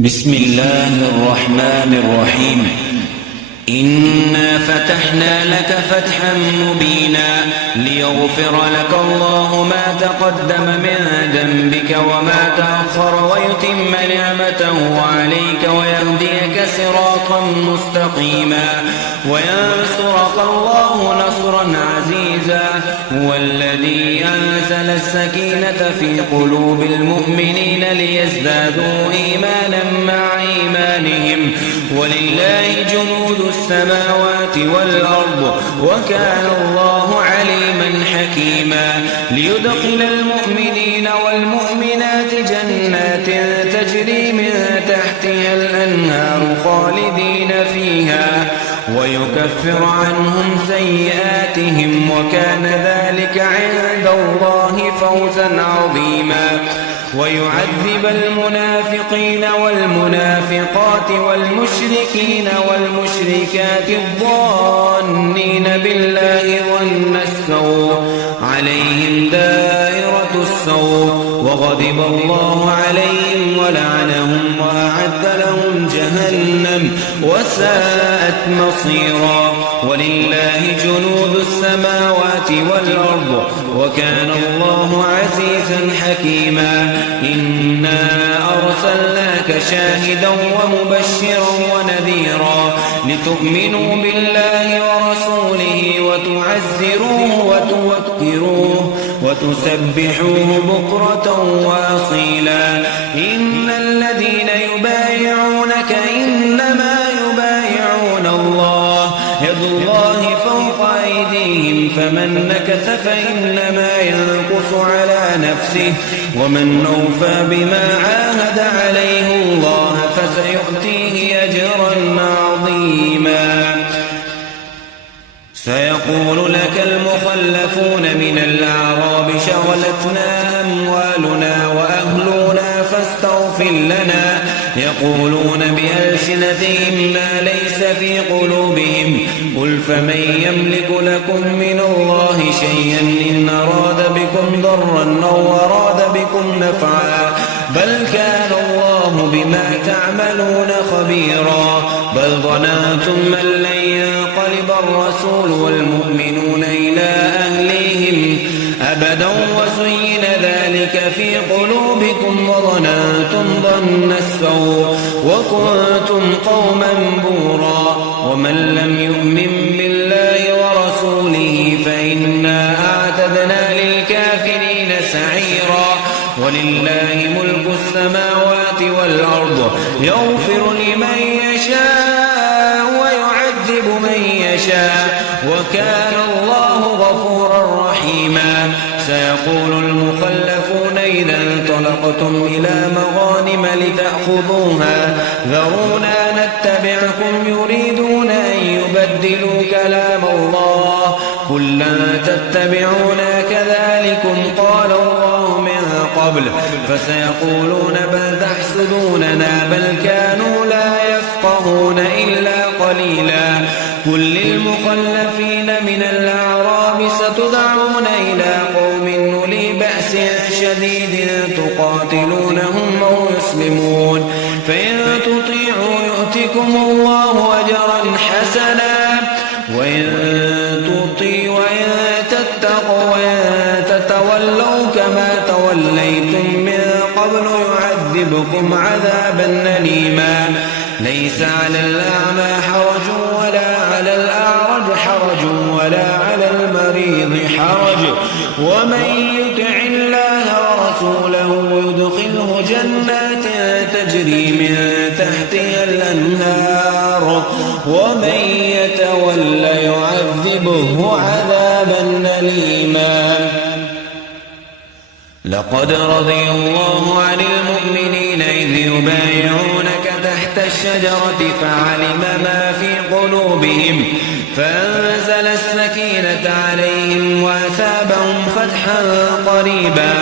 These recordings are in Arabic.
بسم الله الرحمن الرحيم. إنا فتحنا لك فتحا مبينا ليغفر لك الله ما تقدم من ذنبك وما تأخر ويتم نعمته عليك ويهديك صراطا مستقيما وينصرك الله نصرا عزيزا. هو الذي أنزل السكينة في قلوب المؤمنين ليزدادوا إيمانا مع إيمانهم ولله جنود السماوات والأرض وكان الله عليما حكيما. ليدخل المؤمنين والمؤمنات جنات تجري من تحتها الأنهار خالدين فيها ويكفر عنهم سيئاتهم وكان ذلك عند الله فوزا عظيما. ويعذب المنافقين والمنافقات والمشركين والمشركات الظانين بالله ظن السوء عليهم دائرة السوء وغضب الله عليهم ولعنهم وأعد لهم جهنم وساءت مصيرا. ولله جنود السماوات والأرض وكان الله عزيزا حكيما. إنا أرسلناك شاهدا ومبشرا ونذيرا لتؤمنوا بالله ورسوله وتعزروه وتوكروه وتسبحوه بكرة وأصيلا. إن الذين يبايعونك إنما يبايعون الله يد الله فوق أيديهم فمن نكث فإنما ينكث على نفسه ومن أوفى بما عاهد عليه الله فسيؤتيه أجرا عظيما. سيقول لك المخلفون من الأعراب شغلتنا أموالنا وأهلنا فاستغفر لنا يقولون بألسنتهم ما ليس في قلوبهم قل فمن يملك لكم من الله شيئا إن أراد بكم ضرا أو أراد بكم نفعا بل كان الله بما تعملون خبيرا. بل ظننتم أن لن ينقلب الرسول والمؤمنون إلى أهليهم أبدا وزين ذلك في قلوبكم وظننتم ظن السوء وكنتم قوما بورا. ومن لم يؤمن بالله ورسوله فإنا أعتدنا للكافرين سعيرا. ولله ملك السماوات والأرض يغفر لمن يشاء ويعذب من يشاء وكان الله غفورا رحيما. سيقول المخلفون إذا انطلقتم إلى مغانم لتأخذوها ذرونا نتبعكم يريدون أن يبدلوا كلام الله قل لن تتبعونا كذلكم قال الله من قبل فسيقولون بل تحسدوننا بل كانوا لا يفقهون إلا قليلا. قل للمخلفين من الأعراب ستدعون إلى قوم أولي بأس شديد تقاتلونهم أو يسلمون فإن تطيعوا يؤتكم الله أجرا حسنا وإن تتقوا وإن تتولوا كما توليتم من قبل يعذبكم عذابا أليما. ليس على الأعمى حرج ولا على الأعرج حرج ولا على المريض حرج ومن يطع الله ورسوله يدخله جنات تجري من تحتها الأنهار ومن يتول يعذبه عذابا أليما. لقد رضي الله عن المؤمنين إذ يبايعونك تحت الشجرة فعلم ما في قلوبهم فأنزل السكينة عليهم وأثابهم فتحا قريبا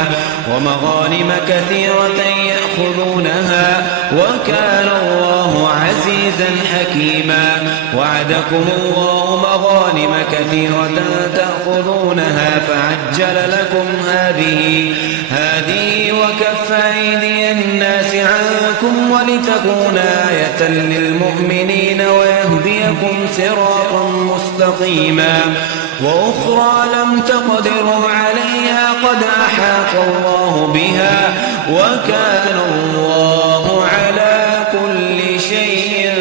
ومغانم كثيرة يأخذونها وكان الله عزيزا حكيما وعدكم الله مغانم كثيرة تأخذونها فعجل لكم هذه وكف أيدي الناس عنكم ولتكون آية للمؤمنين ويهديكم صراطا مستقيما وأخرى لم تقدروا عليها قد أحاط الله بها وكان الله على كل شيء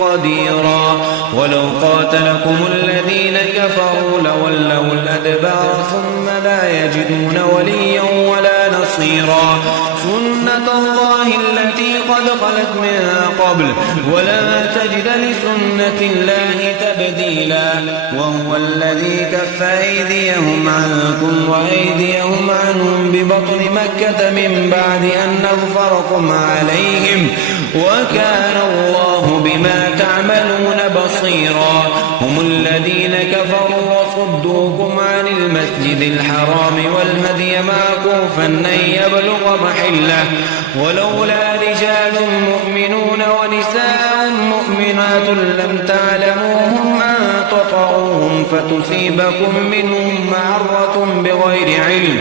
قديرا ولو قاتلكم الذين كفروا لولوا الأدبار ثم لا يجدون وليا ولا نصيرا سنة الله التي قد خلت من قبل ولن تجد لسنة الله تبديلا وهو الذي كف أيديهم عنكم وأيديهم عنهم ببطن مكة من بعد أن أظفركم عليهم وكان الله بما تعملون بصيرا هم الذين كفروا وصدوكم عن المسجد الحرام والهدي معكوفا أن يبلغ محله ولولا رجال مؤمنون ونساء مؤمنات لم تعلموهم أن تطعوهم فتصيبكم منهم معرة بغير علم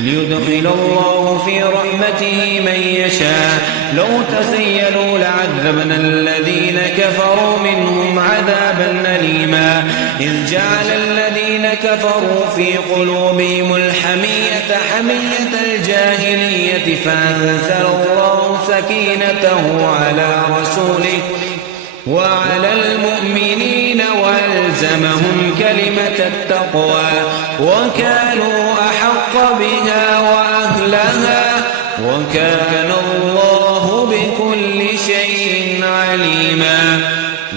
ليدخل الله في رحمته من يشاء لو تزيلوا لعذبنا الذين كفروا منهم عذابا أليما إذ جعل الذين كفروا في قلوبهم الحمية حمية الجاهلية فأنزل الله سكينته على رسوله وعلى المؤمنين وألزمهم كلمة التقوى وكانوا أحق بها وأهلها وكان الله بكل شيء عليما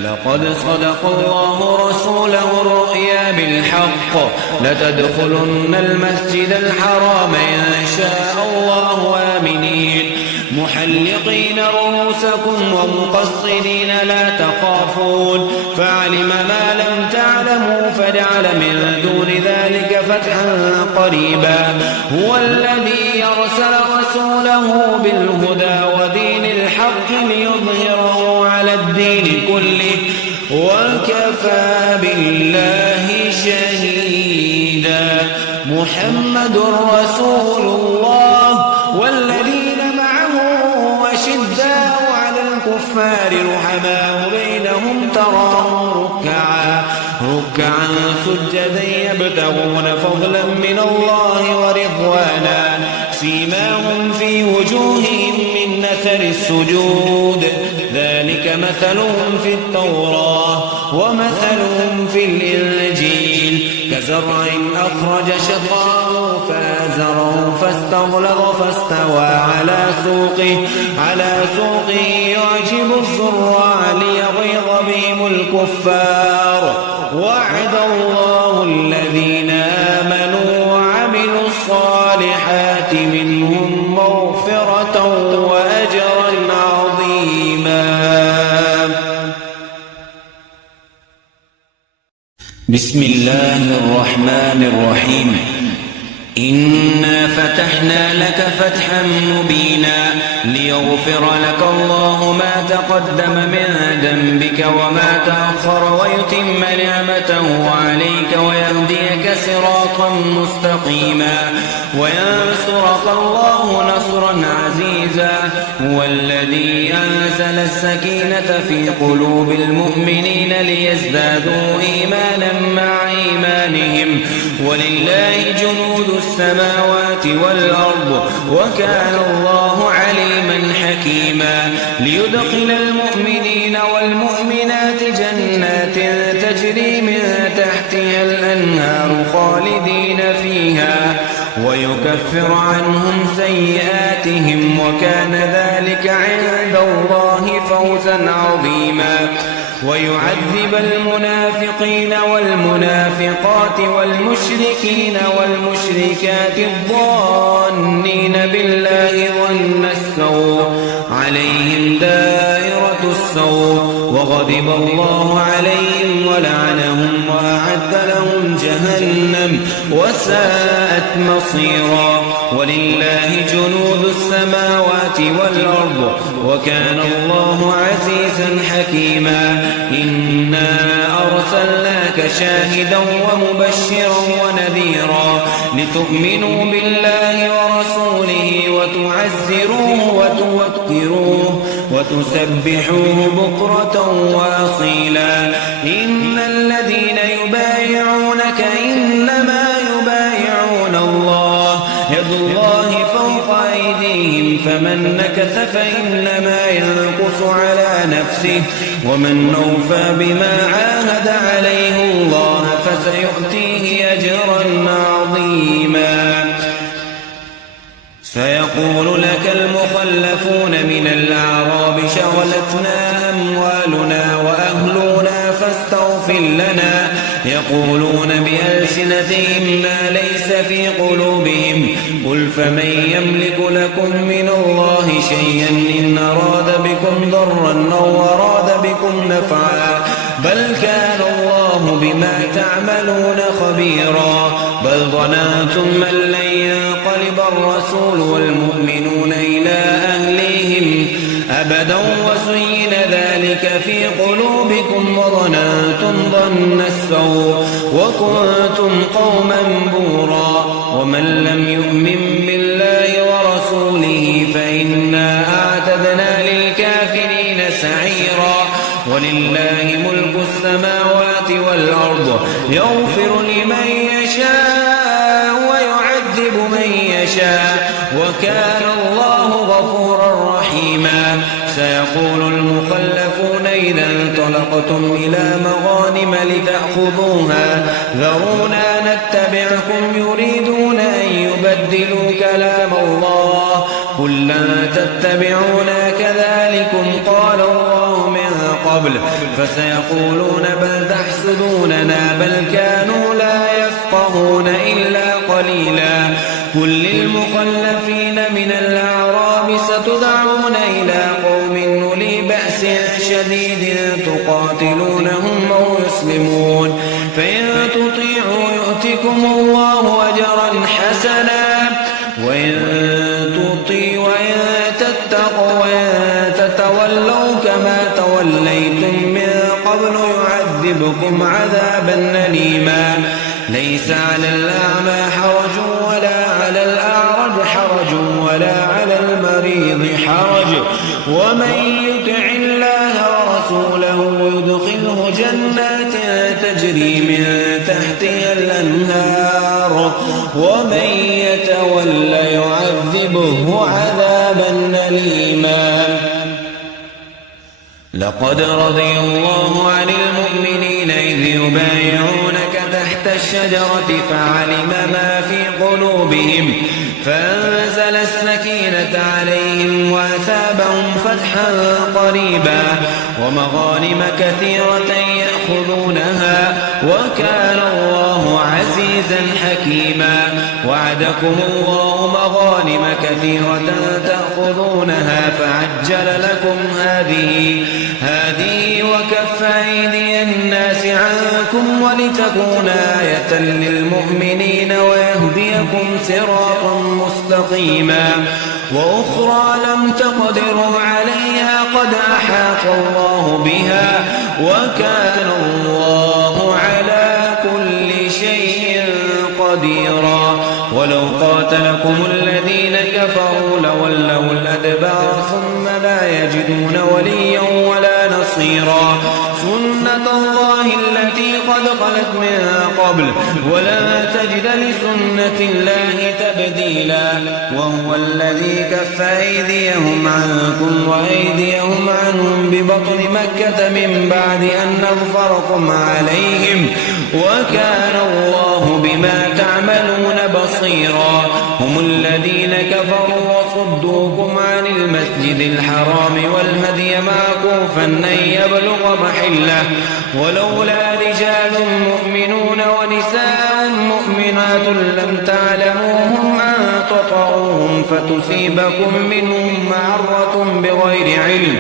لقد صدق الله رسوله الرؤيا بالحق لتدخلن المسجد الحرام إن شاء الله آمنين محلقين رؤوسكم ومقصرين لا تخافون فعلم ما لم تعلموا فجعل من دون ذلك فتحا قريبا هو الذي يرسل رسوله بالهدى ودين الحق ليظهره على الدين كله وكفى بالله شهيدا محمد رسول الله والذين أشداء على الكفار رحماء بينهم تراهم ركعا سجدا يبتغون فضلا من الله ورضوانا سيماهم في وجوههم من أثر السجود ذلك مثلهم في التوراة ومثلهم في الإنجيل كزرع أخرج شطأه فآزره فاستغلظ فاستوى على سوقه يعجب الزراع ليغيظ بهم الكفار وعد الله الذين آمنوا وعملوا الصالحات منهم مغفرة وأجرا عظيما بسم الله الرحمن الرحيم إنا فتحنا لك فتحا مبينا ليغفر لك الله ما تقدم من ذنبك وما تأخر ويتم نعمته عليك ويهديك صراطا مستقيما وينصرك الله نصرا عزيزا هو الذي أنزل السكينة في قلوب المؤمنين ليزدادوا إيمانا مع إيمانهم ولله جنود السماوات والأرض وكان الله عليما حكيما ليدخل المؤمنين والمؤمنات جنات تجري من تحتها الأنهار خالدين فيها ويكفر عنهم سيئاتهم وكان ذلك عند الله فوزا عظيما ويعذب المنافقين والمنافقات والمشركين والمشركات الظانين بالله ظن السوء عليهم دائرة السوء وغضب الله عليهم ولعنهم وأعد وأعدت لهم جهنم وساءت مصيرا. ولله جنود السماوات والأرض وكان الله عزيزا حكيما. إنا أرسلناك شاهدا ومبشرا ونذيرا لتؤمنوا بالله ورسوله وتعزروه وتوكروه وتسبحوه بكرة وأصيلا. إن الذين يبايعونك إنما يبايعون الله يد الله فوق أيديهم فمن نكث فإنما ينكث على نفسه ومن أوفى بما عاهد عليه الله فسيؤتيه أجرا عظيما. سيقول لك المخلفون من الأعراب شغلتنا أموالنا وأهلنا فاستغفر لنا يقولون بألسنتهم ما ليس في قلوبهم قل فمن يملك لكم من الله شيئا إن أراد بكم ضرا أو أراد بكم نفعا بل كان الله بما تعملون خبيرا. بل ظننتم أن لن ينقلب الرسول والمؤمنون إلى أهليهم أبدا وزين ذلك في قلوبكم وظننتم ظن السوء وكنتم قوما بورا. ومن لم يؤمن بالله ورسوله فإنا أعتدنا للكافرين سعيرا. ولله ملك السماوات والأرض يغفر لمن يشاء ويعذب من يشاء وكان الله غفورا رحيما. سيقول المخلفون إذا انطلقتم إلى مغانم لتأخذوها ذرونا نتبعكم يريدون أن يبدلوا كلام الله قل لن تتبعونا كذلكم قال الله من قبل فسيقولون بل تحسدوننا بل كانوا لا يفقهون إلا قليلا. قل للمخلفين من الأعراب ستدعون إلى قوم أولي بأس شديد تقاتلونهم أو يسلمون فإن تطيعوا يؤتكم الله أجرا حسنا وإن تتقوا وإن تتولوا كما توليتم من قبل يعذبكم عذابا أليما. ليس على الأعمى حرج ولا على الأعرج حرج ولا على المريض حرج ومن يطع الله ورسوله يدخله جنات تجري من تحتها الأنهار ومن يتول يعذبه عذابا أليما. لقد رضي الله عن المؤمنين إذ يبايعونك تحت الشجرة فعلم ما في قلوبهم فأنزل السكينة عليهم وأثابهم فتحا قريبا ومغانم كثيرة يأخذونها وكان الله عزيزا حكيما. وعدكم الله مغانم كثيرة تأخذونها فعجل لكم هذه وكف أيدي الناس عنكم ولتكون آية للمؤمنين ويهديكم صراطا مستقيما. وأخرى لم تقدروا عليها قد أحاط الله بها وكان الله على كل شيء قديرا. ولو قاتلكم الذين كفروا لولوا الأدبار ثم لا يجدون وليا ولا نصيرا. سنة الله التي قد خلت من قبل ولا تجد لسنة الله تبديلا. وهو الذي كف أيديهم عنكم وأيديهم عنهم ببطن مكة من بعد أن أظفركم عليهم وكان الله بما تعملون بصيرا. هم الذين كفروا وصدوكم عن المسجد الحرام والهدي معكوفا أن يبلغ محله ولولا رجال مؤمنون ونساء مؤمنات لم تعلموهم أن تطعوهم فتصيبكم منهم معرة بغير علم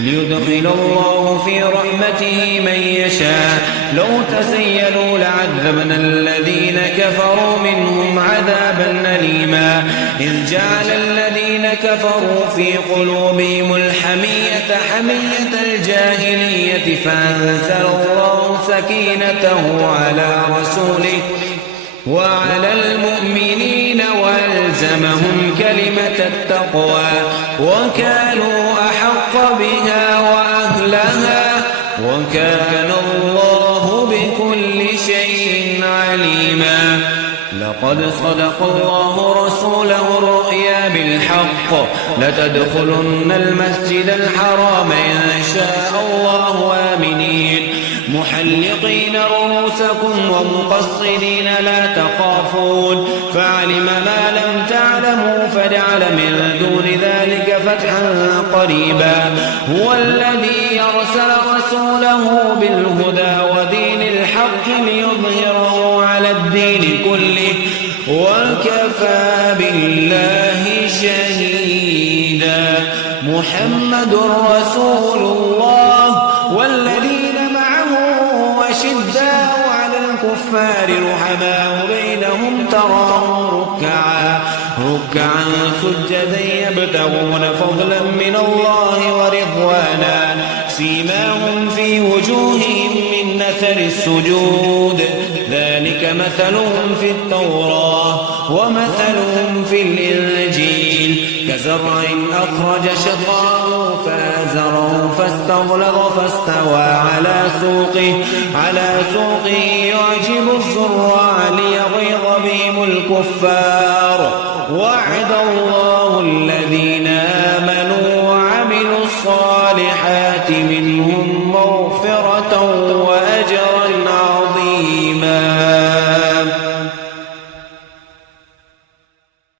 ليدخل الله في رحمته من يشاء لو تزيلوا لعذبنا الذين كفروا منهم عذابا أليما إذ جعل الذين كفروا في قلوبهم الحمية حمية الجاهلية فأنزل الله سكينته على رسوله وعلى المؤمنين وألزمهم كلمة التقوى وكانوا أحق بها وأهلها وكان الله بكل شيء عليما لقد صدق الله رسوله الرؤيا بالحق لتدخلن المسجد الحرام إن شاء الله آمنين محلقين رؤوسكم ومقصرين لا تخافون فعلم ما لم تعلموا فجعل من دون ذلك فتحا قريبا هو الذي يرسل رسوله بالهدى ودين الحق ليظهره على الدين كله وكفى بالله شهيدا محمد رسول الله والذين أشداء على الكفار رحماء بينهم تراهم ركعا سجدا يبتغون فضلا من الله ورضوانا سيماهم في وجوههم من أثر السجود ذلك مثلهم في التوراة ومثلهم في الإنجيل كزرع أخرج شطأه فآزره فاستغلظ فاستوى على سوقه يعجب الزراع ليغيظ بهم الكفار وعد الله الذين آمنوا وعملوا الصالحات منهم مغفرة